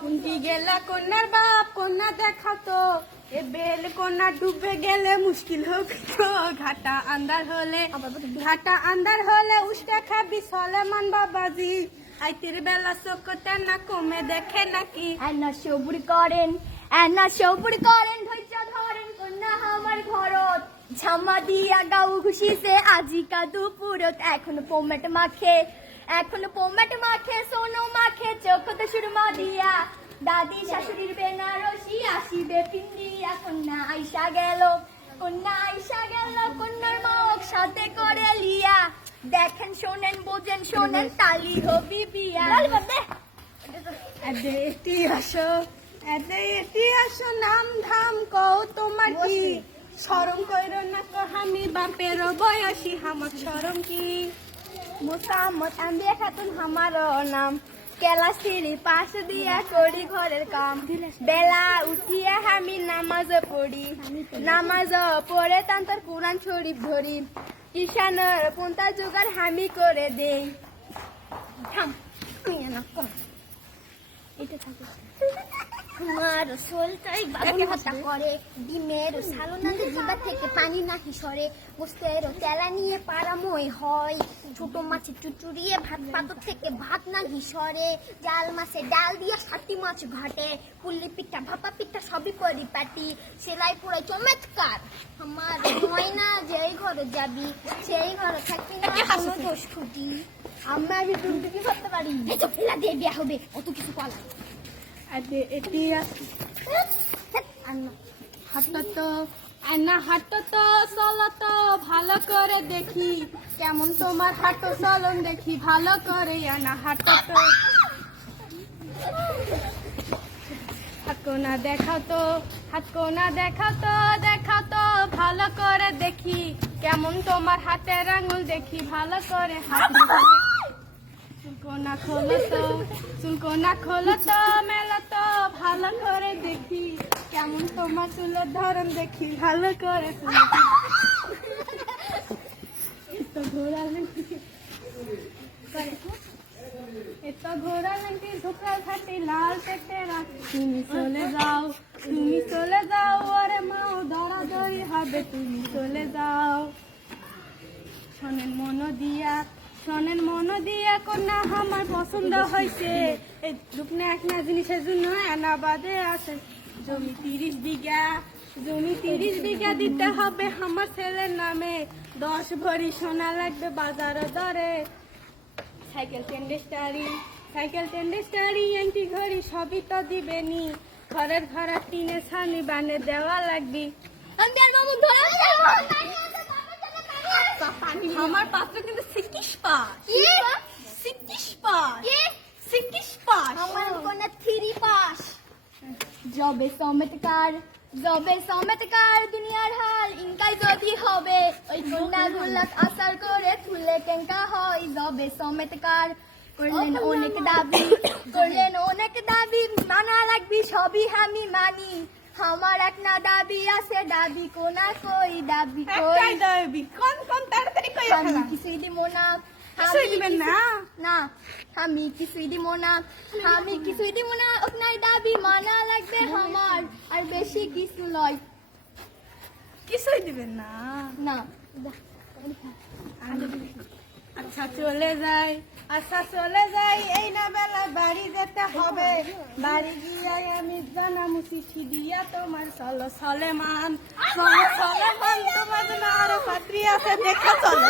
কুন্তি গেলা কন্যার বাপ কন্যা দেখাতো এ বেল কন্যা ডুবে গেলে মুশকিল হবে তো ঘাটা আন্দার হলে উস্তে খাবি সলেমান বাবাজি আইতির বেলা চোখতে না কমে দেখে নাকি এনা সবুর করেন ধৈর্য ধরেন কন্যা আমার ঘরত ঝামা দিয়া গাউ খুশিতে আজিকা দুপুরত এখন পোমেট মাখে সোনো মাখে চোখতে সুরমা দিয়া দাদি শাশুড়ির বেনারসি আসিবে পিন্দিয়া কন্যা আইসা গেল কন্যার মাওক সাথে করে লিয়া দেখেন শোনেন বোঝেন শোনেন তালি হবি বিয়া এটি আসো নাম ধাম কও তোমার কি শরম কইর না তো আমি বাপের বয়সী আমার শরম কি মোসাম্মদ আম্বিয়া খাতুন হামারো নাম কেলা সিঁড়ি পাশ দিয়া করি ঘরের কাম বেলা উঠিয়া আমি নামাজ পড়ে তান্তর কোরআন শরীফ ধরি কিষানের পন্থা জোগাড় হামি করে দেই আমার সোলটাই বাবুল হত্যা করে ডিমের সালোনাতে জিবা থেকে পানি নাহি সরে গোস্তের তেলা নিয়ে পারাময় হয় ছোট মাছের চুচুড়িয়ে ভাত পাতর থেকে ভাত নাহি সরে জাল মাছে ডাল দিয়ে 7টি মাছ ঘাটে পুল্লি পিঠা ভাপা পিঠা সবই পরিপাটি সেলাই পুরো চমৎকার আমার ময়না যেই ঘরে যাবি সেই ঘরে থাকবি না কোনো দোষ খুঁটি আমরা তুমি কি করতে পারি এই তো ফেলা দিয়ে বিয়া হবে অত কিছু কলা এটি হাঁটো তো চলো তো ভালো করে দেখি কেমন তোমার হাঁটো চলন দেখি ভালো করে হাঁটো তো হাতকোনা দেখাও তো ভালো করে দেখি কেমন তোমার হাতের আঙুল দেখি ভালো করে চুলকোনা খোলো তো মেলো তো ভালো করে দেখি কেমন তোমার চুলের ধরন দেখি ভালো করে ঘোড়া লেন্টি ধোকার খাটি লাল পেটে রাখি তুমি চলে যাও ওরে মাও দরাদরি হবে তুমি চলে যাও শোনেন মন দিয়া কন্যা আমার পছন্দ হয়েছে এই রূপনা একটা জিনিসের জন্য এনাবাদে আছে জমি 30 বিঘা দিতে হবে আমার ছেলের নামে 10 ভরি সোনা লাগবে বাজার দরে সাইকেল টেন্ডেস্টারি এন্টি ঘড়ি সবই তো দিবেনি ঘরের ঘরা টিনে ছানি বানে দেওয়া লাগবে আমার পাত্র কিন্তু 60 পাস আমার কোনা 3 পাস জবে সমেতকার দুনিয়ার হাল ইনকাই যদি হবে ওই কন্যা গুলাক আসার করে তুলে কেঙ্কা হয় জবে সমেতকার করলেন অনেক দাবি মানা লাগবি সবই আমি মানি আমার এক না দাবি আছে দাবি কোনা কই দাবি কোন তাড়াতাড়ি কই আমি কিছুই দিব না আমি কিছুই দিব না আপনার দাবি মানা লাগবে আমার আর বেশি কিছু লয় কিছুই দিবেন না আচ্ছা চলে যাই এই না বেলা বাড়ি যেতে হবে বাড়ি গিয়ে আমি জানামু চিঠি দিয়া তোমার সলেমান তোমার জন্য আরো পাত্রী আছে দেখা চলো